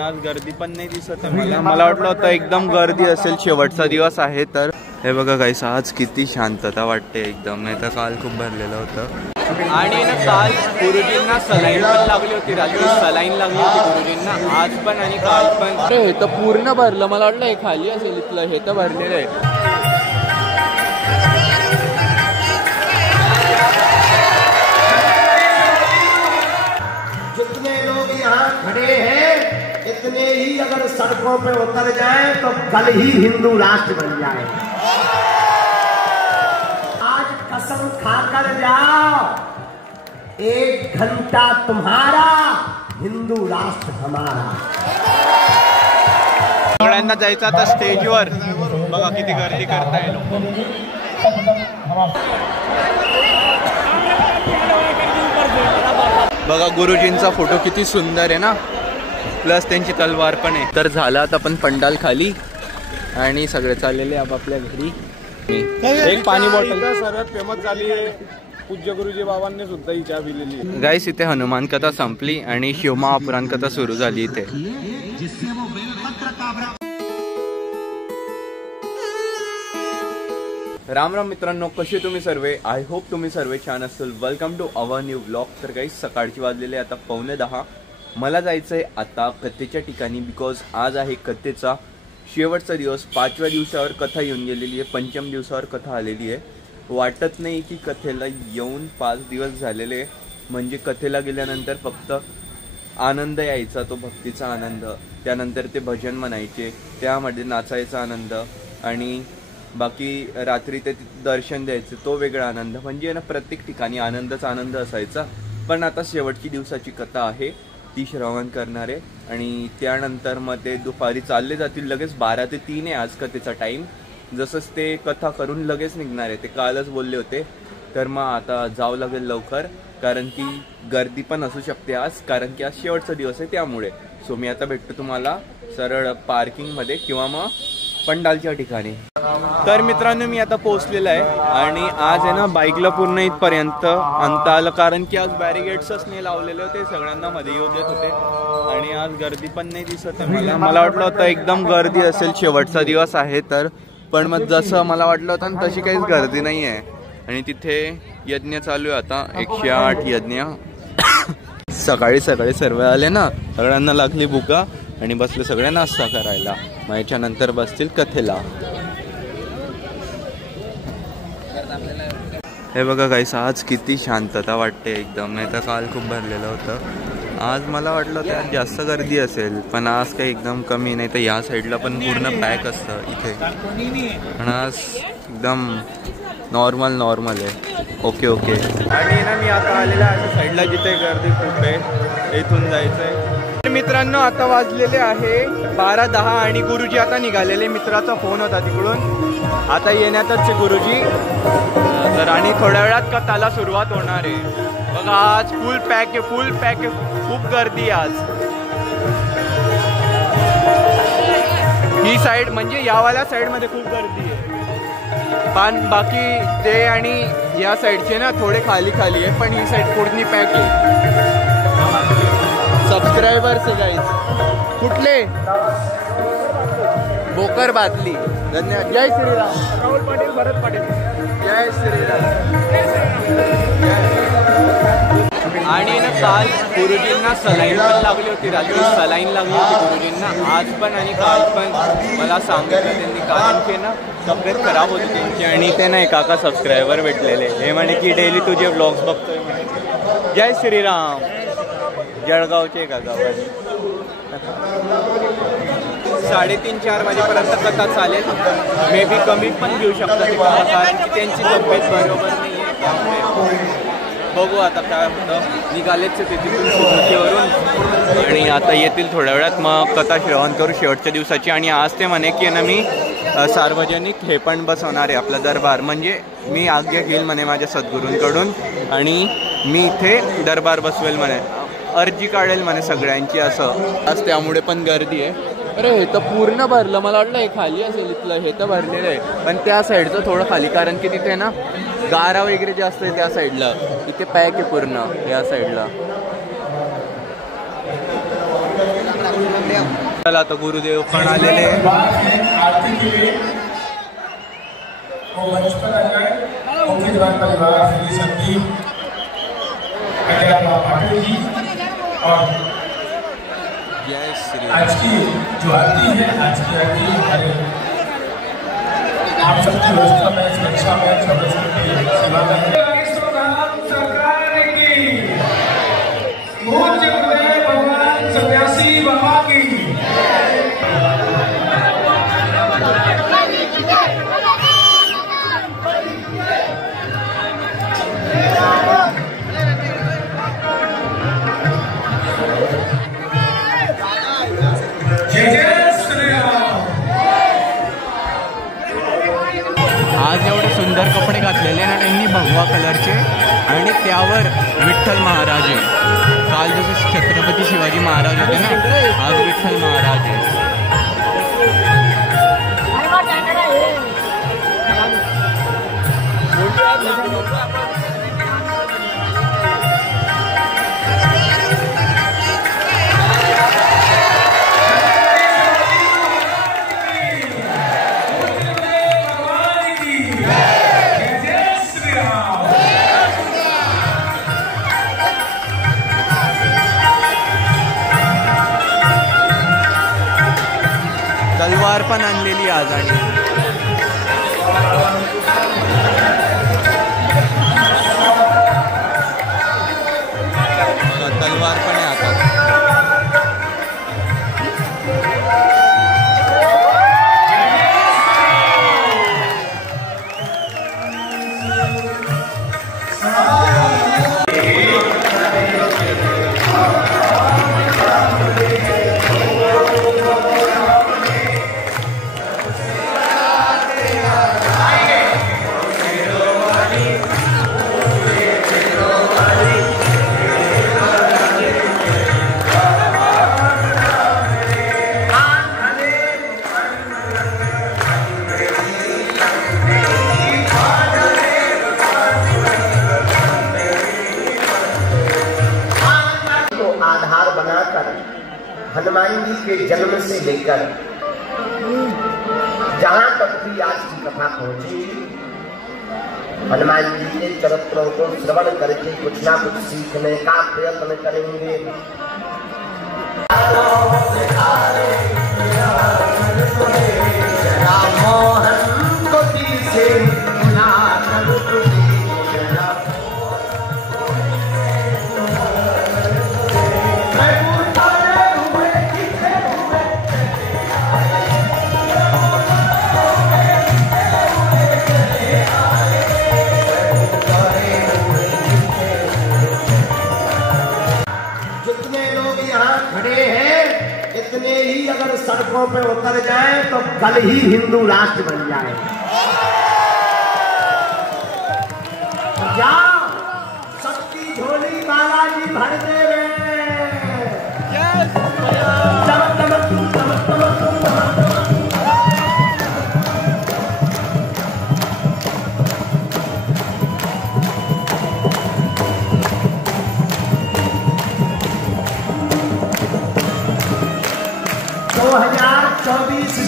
आज गर्दी पण नाही दिसत आहे मला वाटलं होतं एकदम गर्दी असेल, शेवटचा दिवस आहे तर. हे बघा गाईस, आज किती शांतता वाटते एकदम, नाही तर काल खूप भरलेलं होतं. आणि ना काल गुरुजींना सलाईन पण लागली होती, रात्री सलाईन लागली होती गुरुजींना, आज पण आणि काल पण. अरे हे तर पूर्ण भरलं, मला वाटलं हे खाली असेल इथलं, हे तर भरलेलं आहे. जितने लोग यहाँ खड़े हैं इतने ही अगर सड़कों पे उतर जाएं तो कल ही हिंदू राष्ट्र बन जाए। आज कसम खाकर जाओ, 1 घंटा तुम्हारा, हिंदू राष्ट्र हमारा। सगळ्यांना जायचं आता स्टेजवर, बघा किती गर्दी करताय लोक. बघा गुरुजींचा फोटो किती सुंदर आहे ना, प्लस त्यांची तलवार पण आहे. तर झालं आता पण पंडाल खाली आणि सगळे चाललेले आपापल्या घरी. एक पाणी बॉटल सर्वात फेमस झाली आहे, पूज्य गुरुजी बाबांनी सुद्धा ही चहा पिलेली. गाईस, इथे हनुमान कथा संपली आणि शिवमहापुराण कथा सुरू झाली इथे. राम राम मित्रांनो, कसे तुम्ही सर्वे? आय होप तुम्ही सर्वे छान असेल. Welcome to our new blog. तर काही सकाळची वाजलेले आता 9:45. मला जायचं आहे आता कथेच्या ठिकाणी, बिकॉज आज आहे कथेचा शेवटचा दिवस. 5व्या दिवसावर कथा येऊन गेलेली आहे, 5म दिवसावर कथा आलेली आहे. वाटत नाही की कथेला येऊन 5 दिवस झालेले, म्हणजे कथेला गेल्यानंतर फक्त आनंद यायचा, तो भक्तीचा आनंद, त्यानंतर ते भजन म्हणायचे, त्यामध्ये नाचायचा आनंद, आणि बाकी रात्री ते दर्शन द्यायचे, तो वेगळा आनंद. म्हणजे ना प्रत्येक ठिकाणी आनंदच आनंद असायचा. पण आता शेवटची दिवसाची कथा आहे, ती श्रवण करणार आहे आणि त्यानंतर मग ते दुपारी चालले जातील. लगेच 12 ते 3 आहे आज कथेचा टाईम. जसंच ते कथा करून लगेच निघणार आहे, ते कालच बोलले होते. तर मग आता जावं लागेल लवकर, कारण की गर्दी पण असू शकते आज, कारण की आज शेवटचा दिवस आहे त्यामुळे. सो मी आता भेटतो तुम्हाला सरळ पार्किंगमध्ये किंवा मग पंडालच्या ठिकाणी. तर मित्रांनो, मी आता पोहोचलेला आहे आणि आज आहे ना बाईकला पूर्ण इथपर्यंत आणता आलं, कारण की आज बॅरिगेड्सच नाही लावलेले होते, सगळ्यांना मध्ये येऊ देत होते आणि आज गर्दी पण नाही दिसत आहे मला वाटलं होतं एकदम गर्दी असेल, शेवटचा दिवस आहे तर. पण मग जसं मला वाटलं होतं ना तशी काहीच गर्दी नाही आहे. आणि तिथे यज्ञ चालू आहे आता, 108 यज्ञ. सकाळी सकाळी सर्व आले ना, सगळ्यांना लागली भुका आणि बसले सगळे नाश्ता करायला. मग याच्यानंतर बसतील कथेला. हे बघा गाईस, आज किती शांतता वाटते एकदम, नाही तर काल खूप भरलेलं होतं. आज मला वाटलं होतं आज जास्त गर्दी असेल, पण आज काही एकदम कमी. नाही तर या साईडला पण पूर्ण पॅक असतं इथे, पण आज एकदम नॉर्मल आहे. ओके. आणि ना मी आता आलेला आहे साईडला जिथे गर्दी खूप आहे, इथून जायचं आहे. मित्रांनो, आता वाजलेले आहे 12:10 आणि गुरुजी आता निघालेले. मित्राचा फोन होता तिकडून, आता येण्यातच गुरुजी. तर आणि थोड्या वेळात कथाला सुरुवात होणार आहे. बघा आज फुल पॅक आहे, खूप गर्दी आहे आज. ही साईड म्हणजे यावाल्या साईडमध्ये खूप गर्दी आहे, पण बाकी ते आणि या साईडचे ना थोडे खाली आहे, पण ही साईड पूर्ण पॅक आहे. सबस्क्रायबर्स गाईज कुठले? बोकर बातली. धन्यवाद. जय श्रीराम. राहुल पाटील, भरत पाटील. जय श्रीराम. आणि ना काल गुरुजींना सलाईन पण लागली होती, रात्री सलाईन लागली होती गुरुजींना, आज पण आणि काल पण. मला सांगितलं त्यांनी, कारण की ना तब्येत खराब होती त्यांची. आणि ते ना काका सबस्क्रायबर भेटलेले, हे म्हणे की डेली तुझे व्लॉग्स बघतोय म्हणे. जय श्रीराम. जळगावचे काका. 3:30-4 वाजेपर्यंत कथा चालेल. मे बी कमी पण घेऊ शकतात, कारण की त्यांची तब्येत बरोबर नाही आहे. बघू आता काय होतं. निघालेच ते तिथून सुरुवातीवरून आणि आता येतील थोड्या वेळात. मग कथा श्रवण करू शेवटच्या दिवसाची. आणि आज ते म्हणे की ना मी सार्वजनिक हे पण बसवणार आहे, आपला दरबार. म्हणजे मी आज्ञा घेईल म्हणे माझ्या सद्गुरूंकडून आणि मी इथे दरबार बसवेल म्हणे, अर्जी काढेल म्हणे सगळ्यांची असं. आज त्यामुळे पण गर्दी आहे. अरे हे तर पूर्ण भरलं, मला वाटलं हे खाली असेल इथलं, हे तर भरलेलं आहे. पण त्या साईडचं थोडं खाली, कारण की तिथे ना गारा वगैरे जास्त आहे त्या साईडला. इथे पॅक आहे पूर्ण या साईडला. चला आता गुरुदेव पण आलेले आरती के लिए वो मंच पर आ जाए। मुख्य जवान परिवार श्री संदीप पाटिल जी और जय श्री आज की जो आरती है, आज की आरती हमारे आप सबकी व्यवस्था में, सुरक्षा में, 24 घंटे सेवा में सरकार की पूज्य गुरुदेव भगवान सन्यासी बाबा की आज एवढे सुंदर कपडे घातलेले ना त्यांनी भगवा कलरचे आणि त्यावर विठ्ठल महाराज आहे। काल जसे छत्रपती शिवाजी महाराज होते ना, आज विठ्ठल महाराज आहे। तलवार पण आणलेली आज आणि तलवार पण आहे आता। हनुमान जी के जन्म से लेकर जहां तक भी आज की कथा पहुंची, हनुमान जी के चरित्रों को श्रवण करके कुछ ना कुछ सीखने का प्रयत्न करेंगे। इतने ही अगर सड़कों पे उतर जाए तो कल ही हिंदू राष्ट्र बन जाए। जाओ शक्ति झोली बालाजी भर दे रे।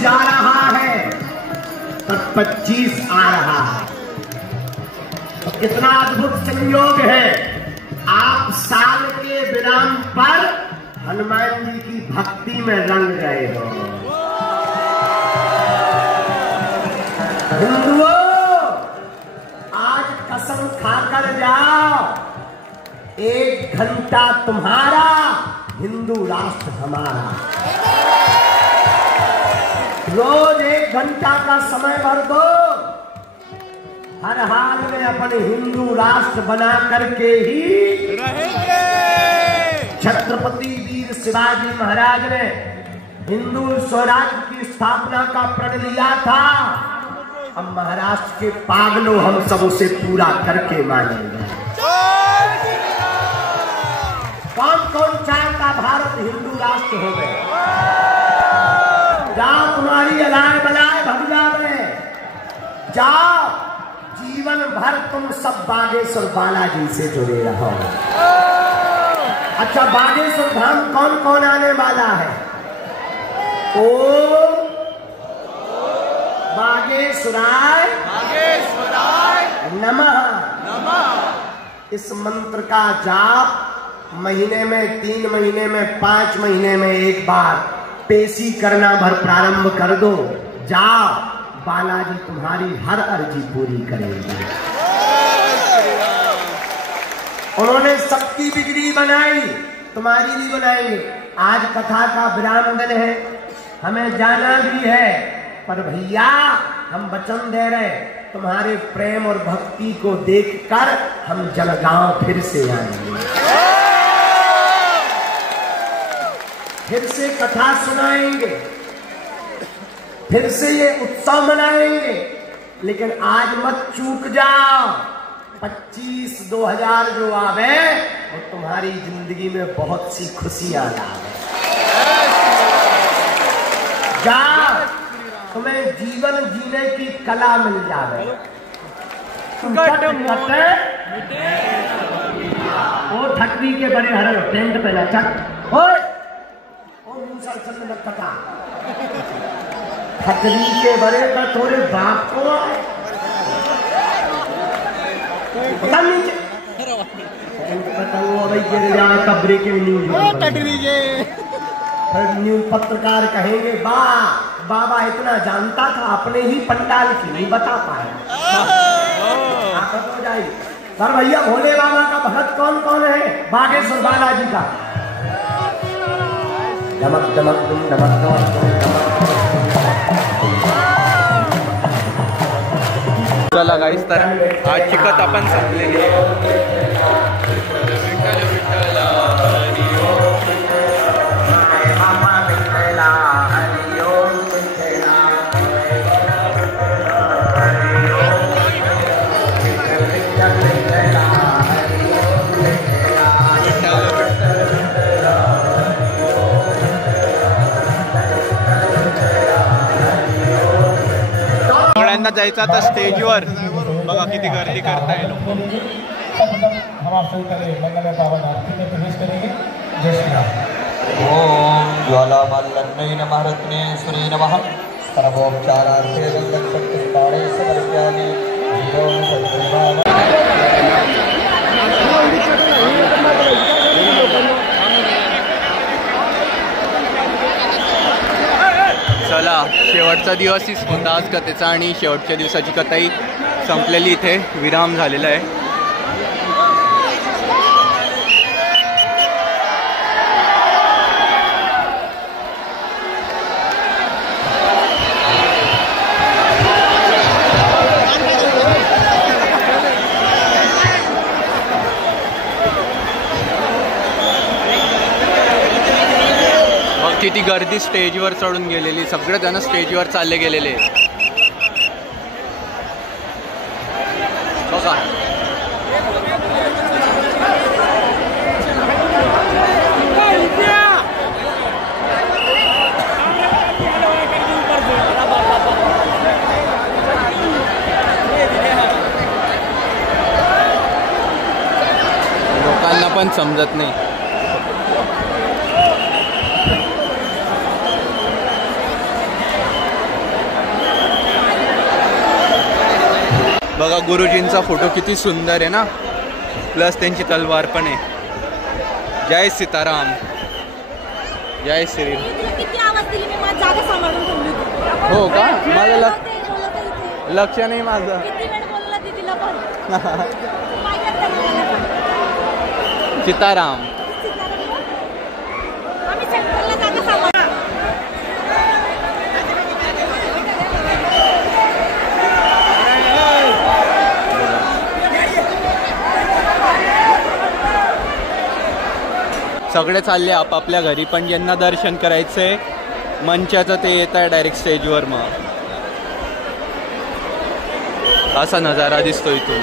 जा रहा है तो 25 आ रहा है। तो कितना अद्भुत संयोग है, आप साल के विराम पर हनुमान जी की भक्ति में रंग गए हो। हिंदुओं आज कसम खाकर जाओ, 1 घंटा तुम्हारा, हिंदू राष्ट्र हमारा। रोज 1 घंटा का समय भर दो, हर हाल में अपने हिंदू राष्ट्र बना करके ही रहेंगे। छत्रपति वीर शिवाजी महाराज ने हिंदू स्वराज्य की स्थापना का प्रण लिया था। अब महाराष्ट्र के पागलों हम सब उसे पूरा करके मानेंगे। कौन कौन चाहता भारत हिंदू राष्ट्र हो गए? जाओ तुम्हारी अलाय बलाय भगला में जाओ, जीवन भर तुम सब बागेश्वर बालाजी से जुड़े रहो। अच्छा, बागेश्वर धाम कौन कौन आने वाला है? ओम बागेश्वराय नमः। इस मंत्र का जाप महीने में 3 महीने में 5 महीने में एक बार पेशी करना भर प्रारंभ कर दो। जाओ, बालाजी तुम्हारी हर अर्जी पूरी करेंगे। उन्होंने सबकी बिगड़ी बनाई, तुम्हारी भी बनाएंगे। आज कथा का विराम दिन है, हमें जाना भी है, पर भैया हम वचन दे रहे, तुम्हारे प्रेम और भक्ति को देखकर हम जलगांव फिर से आएंगे, फिर से कथा सुनाएंगे, फिर से ये उत्सव मनाएंगे। लेकिन आज मत चूक जाओ, 25-2000 जो आवे वो तुम्हारी जिंदगी में बहुत सी खुशियां लावे। जाओ, तुम्हें जीवन जीने की कला मिल जावे। वो ठकरी के बड़े हरे टेंट पे ना चक ओए ओ मूसा चंद कथा ठकरी के बड़े का थोड़े बाप को पता नहीं वो भाई गिर जाए तब ब्रेकिंग न्यूज न्यूज पत्रकार कहेंगे बाबा इतना जानता था, अपने ही पंडाल की नहीं बता पाया। आफत हो जाएगी। सर भैया भोले बाबा का भक्त कौन कौन है? बागेश्वर बालाजी का नमक नमक तुम नमक नमक चला गाईस, तर आजची कथा पण संपलेली आहे। सगळ्यांना जायचं आता स्टेजवर, बघा किती गर्दी करताय लोक। हम आप सभी पहले मंगल पावन आरती में प्रवेश करेंगे। जय श्री राम। ओम ज्वालामाल्लन्नै नमः रत्नेश्वरी नमः सर्वोपचारार्थे वन्दनशक्तिपाणे समर्पयामि। ओम सद्गुरुनाम चला, शेवटचा दिवसच होता आज कथेचा आणि शेवटच्या दिवसाची कथाही संपलेली, इथे विराम झालेला आहे। किती गर्दी स्टेजवर चढून गेलेली, सगळेजण स्टेजवर चालले गेलेले बघा। लोकांना पण समजत नाही। बघा गुरुजींचा फोटो किती सुंदर आहे ना, प्लस त्यांची तलवार पण आहे। जय सीताराम, जय श्री। हो का? माझं लक्ष नाही माझं। सीताराम। सगळे चालले आपापल्या घरी, पण ज्यांना दर्शन करायचंय मंचाचं ते येत आहे डायरेक्ट स्टेजवर। मग असा नजारा दिसतो इथून।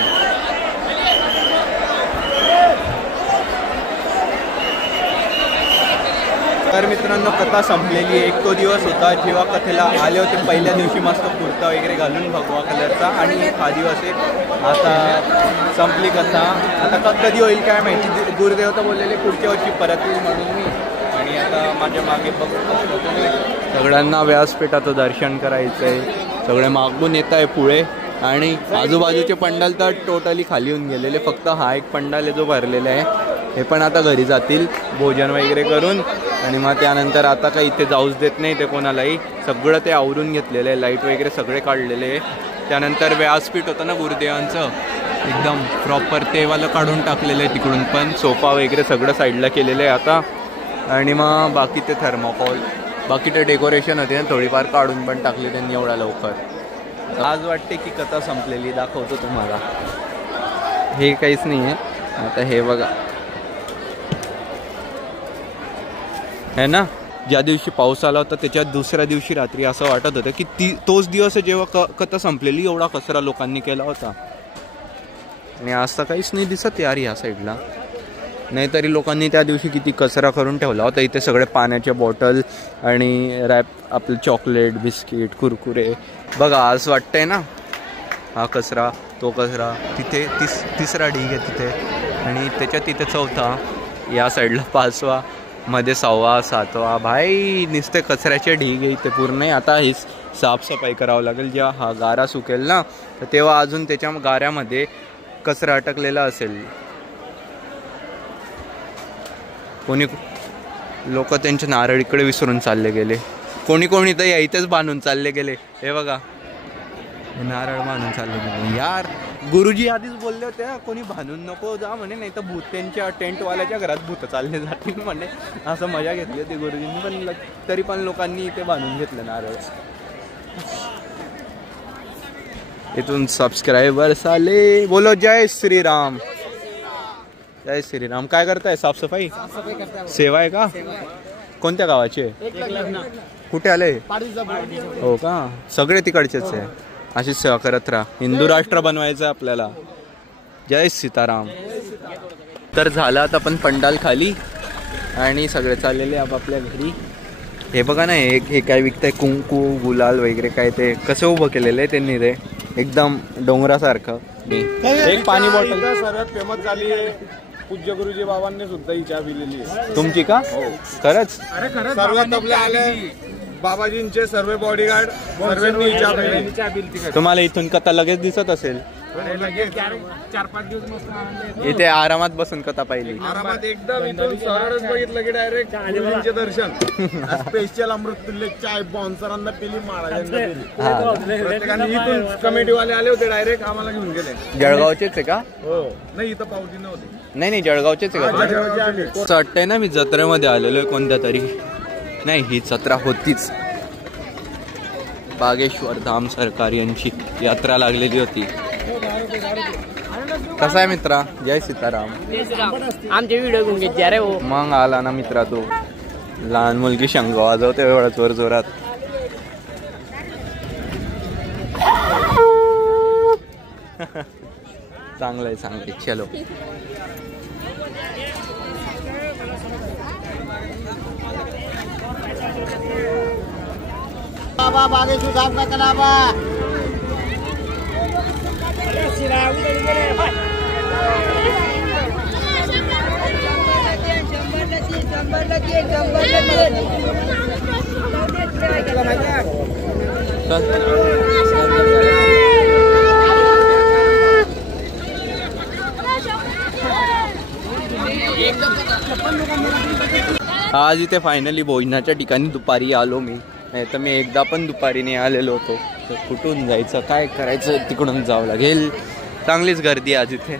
तर मित्रांनो, कथा संपलेली आहे। 1 तो दिवस होता जेव्हा कथेला आले होते। पहिल्या दिवशी मस्त कुर्ता वगैरे घालून भगवा कलरचा, आणि हा दिवस आहे। आता संपली कथा। आता कधी होईल काय माहिती। गुरुदेव तर बोललेले पुढच्या वर्षी परत येईल म्हणून मी, आणि आता माझ्या मागे बघू शकता तुम्ही, सगळ्यांना व्यासपीठाचं दर्शन करायचं आहे. सगळे मागून येत आहे पुढे आणि आजूबाजूचे पंडाल तर टोटली खाली येऊन गेलेले. फक्त हा एक पंडाल आहे जो भरलेला आहे. हे पण आता घरी जातील भोजन वगैरे करून आणि मग त्यानंतर आता काही इथे जाऊच देत नाही ते कोणालाही. सगळं ते आवरून घेतलेलं आहे, लाईट वगैरे सगळे काढलेले आहे. त्यानंतर व्यासपीठ होतं ना गुरुदेवांचं, एकदम प्रॉपर तेवाला काढून टाकलेलं आहे तिकडून पण. सोफा वगैरे सगळं साईडला केलेलं आहे आता. आणि मग बाकी ते थर्माकॉल, बाकी ते डेकोरेशन होते ना थोडीफार काढून पण टाकले त्यांनी एवढा लवकर. आज वाटते की कथा संपलेली, दाखवतो तुम्हाला. हे काहीच नाही आहे आता. हे बघा है ना, ज्या दिवशी पाऊस आला होता त्याच्या दुसऱ्या दिवशी रात्री असं वाटत होतं की तोच दिवस आहे जेव्हा कथा संपलेली. एवढा कचरा लोकांनी केला होता आणि आज तर काहीच नाही दिसत यार या साईडला. नाहीतरी लोकांनी त्या दिवशी किती कचरा करून ठेवला होता. इथे सगळे पाण्याच्या बॉटल आणि रॅप आपलं चॉकलेट बिस्किट कुरकुरे. बघा आज वाटतंय ना हा कचरा तो कचरा. तिथे तिसरा ढीग आहे तिथे आणि त्याच्या तिथे चौथा, या साईडला पाचवा, मध्ये 6वा 7वा. भाई नुसते कचऱ्याचे ढीग आहे इथे पूर्ण. आता ही साफसफाई करावं लागेल. जेव्हा हा गारा सुकेल ना तर तेव्हा अजून त्याच्या गाऱ्यामध्ये कचरा अटकलेला असेल. कोणी लोक त्यांचे नारळ इकडे विसरून चालले गेले. कोणी तर या इथेच बांधून चालले गेले. हे बघा नारळ बांधून चालले गेले. यार गुरुजी आधीच बोलले होते कोणी बांधून नको जा म्हणे, नाही तर भूत त्यांच्या टेंटवाल्याच्या घरात भूत चालले जातील म्हणे. असं मजा घेतली होती गुरुजींनी. पण तरी पण लोकांनी इथे बांधून घेतलं नारळ. इथून सबस्क्रायबर्स आले. बोलो जय श्रीराम. जय श्रीराम. काय करताय? साफसफाई सेवा आहे का? कोणत्या गावाचे? कुठे आले? हो का, सगळे तिकडचेच आहे. अशीच सेवा करत राहा. हिंदू राष्ट्र बनवायचं आपल्याला. जय सीताराम. तर झालं आता पण पंडाल खाली आणि सगळे चाललेले आपापल्या घरी. हे बघा ना, हे काय विकताय कुंकू गुलाल वगैरे काय, ते कसं उभं केलेलं आहे त्यांनी ते एकदम डोंगरासारखं. एक पाणी बॉटल सर्वात फेमस झाली आहे. पूज्य गुरुजी बाबांनी सुद्धा ही चहा पिलेली आहे. तुमची का? खरंच? सर्वात आपले आले बाबाजींचे सर्व बॉडीगार्ड सर्वांनी चहा पिली. तुम्हाला इथून कथा लगेच दिसत असेल. 4-5 दिवस मस्त इथे आरामात बसून कथा पाहिली. आरामात एकदम इथून सरळच बघितलं की डायरेक्ट गुरुजींचे दर्शन. स्पेशल अमृततुल्य चाय बॉन्सरांना पिली, महाराजांना पिली. प्रत्येकाने इथून कमिटीवाले आले होते डायरेक्ट आम्हाला घेऊन गेले. जळगावचेच आहे का? हो नाही, इथं पावती नव्हती. नाही जळगावचेच आहे का? असं वाटतंय ना मी जत्रेमध्ये आलेलो आहे कोणत्या तरी. नाही ही जत्रा होतीच. बागेश्वर धाम सरकार यांची यात्रा लागलेली होती. कसा आहे मित्रा? जय सीताराम. आमचे व्हिडिओ घेऊन घेतले रे. हो मग आला ना मित्रा तू. लहान मुलगी शंख वाजवते एवढा जोर जोरात. चांगलंय चांगलंय. चलो बाबा बागेश्वर धाम का कलाबा. आज इथे फायनली भोजनाच्या ठिकाणी दुपारी आलो मी. नाही तर मी एकदा पण दुपारी नाही आलेलो होतो. तर कुठून जायचं काय करायचं, तिकडून जावं लागेल. चांगलीच गर्दी आज इथे.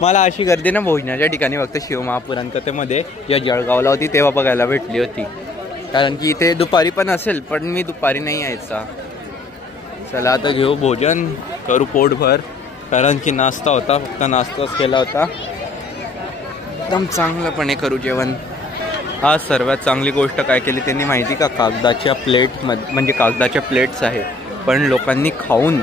मला अशी गर्दी ना भोजनाच्या ठिकाणी फक्त शिवमहापुराण कथेमध्ये या जळगावला होती तेव्हा बघायला भेटली होती. कारण की इथे दुपारी पण असेल पण मी दुपारी नाही यायचा. चला आता घेऊ भोजन, करू पोटभर. कारण की नाश्ता होता, फक्त नाश्ताच केला होता. एकदम चांगलंपणे करू जेवण. आज सर्वात चांगली गोष्ट काय केली त्यांनी माहिती का? कागदाच्या प्लेटमध्ये, म्हणजे कागदाच्या प्लेट्स आहे पण लोकांनी खाऊन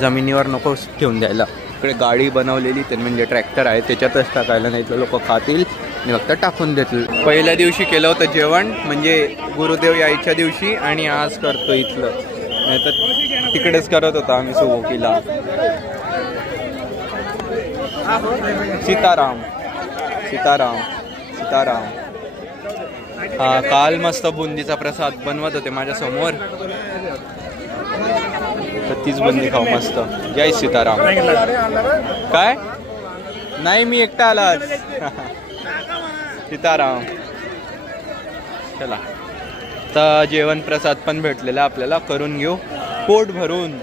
जमिनीवर नको ठेवून द्यायला. इकडे गाडी बनवलेली त्यांनी, म्हणजे ट्रॅक्टर आहे त्याच्यातच टाकायला, नाही तर लोक खातील आणि फक्त टाकून देतील. पहिल्या दिवशी केलं होतं जेवण, म्हणजे गुरुदेव यायच्या दिवशी, आणि आज करतो इथलं. नाही तर तिकडेच करत होता आम्ही सुवोकीला. सीताराम सीताराम सीताराम. हा काल मस्त बुंदीचा प्रसाद बनवत होते माझ्या समोर, तर तीच बुंदी खाऊ मस्त. जय सीताराम. काय नाही मी एकटा आला सीताराम. चला तर जेवण प्रसाद पण भेटलेला आपल्याला, करून घेऊ पोट भरून.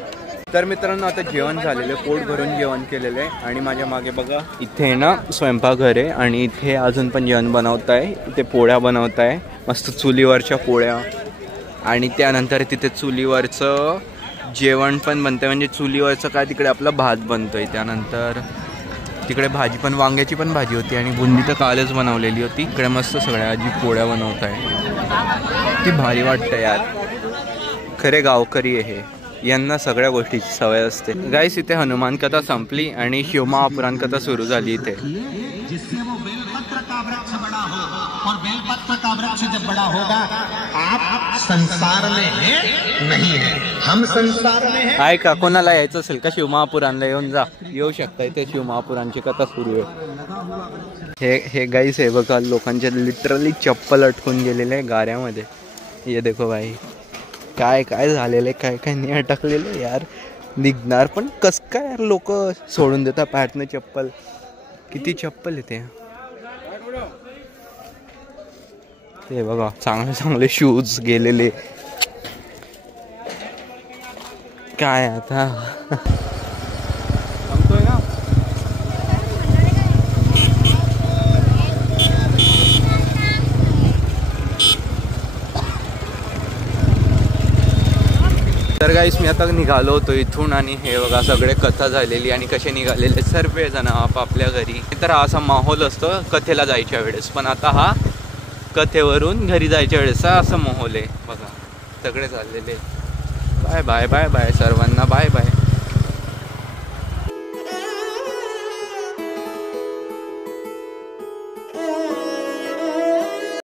तर मित्रांनो आता जेवण झालेलं, पोट भरून जेवण केलेलं आहे. आणि माझ्या मागे बघा इथे ना स्वयंपाकघर आहे आणि इथे अजून पण जेवण बनवत आहे. इथे पोळ्या बनवत आहे, मस्त चुलीवरच्या पोळ्या. आणि त्यानंतर तिथे चुलीवरचं जेवण पण बनतंय, म्हणजे चुलीवरचं काय तिकडे आपलं भात बनतोय. त्यानंतर तिकडे भाजी पण, वांग्याची पण भाजी होती आणि बुंदी तर कालच बनवलेली होती. इकडे मस्त सगळ्या आजी पोळ्या बनवत आहे. ती भारी वाटतं यार, खरे गावकरी आहे हे, यांना सगळ्या गोष्टीची सवय असते. गाईस इथे हनुमान कथा संपली आणि शिवमहापुराण कथा सुरू झाली इथे. जिससे वो बेलपत्र का वृक्ष बड़ा हो, और बेलपत्र का वृक्ष जब बड़ा होगा, आप संसार में हैं नहीं है, हम संसार में हैं. आहे का कोणाला यायचं असेल का शिवमहापुराणला येऊन जा, येऊ शकता. इथे शिवमहापुराणची कथा सुरू आहे. हे गाईस आहे बघा, लोकांच्या लिटरली चप्पल अटकून गेलेले आहे गाऱ्यामध्ये. ये देखो भाई, काय काय झालेलं आहे, काय काय नाही अटकलेलं यार. निघणार पण कस काय यार, लोक सोडून देतात पॅटनं चप्पल. किती चप्पल येते ते बघा, चांगले चांगले शूज गेलेले. काय आता थांबतोय ना. तर गाईस मी आता निघालो होतो इथून आणि हे बघा सगळे कथा झालेली आणि कसे निघालेले सर्वजण आपापल्या घरी. तर असा माहोल असतो कथेला जायच्या वेळेस, पण आता हा कथेवरून घरी जायच्या वेळेस असं माहोल आहे बघा. सगळे चाललेले. बाय बाय बाय बाय सर्वांना, बाय बाय.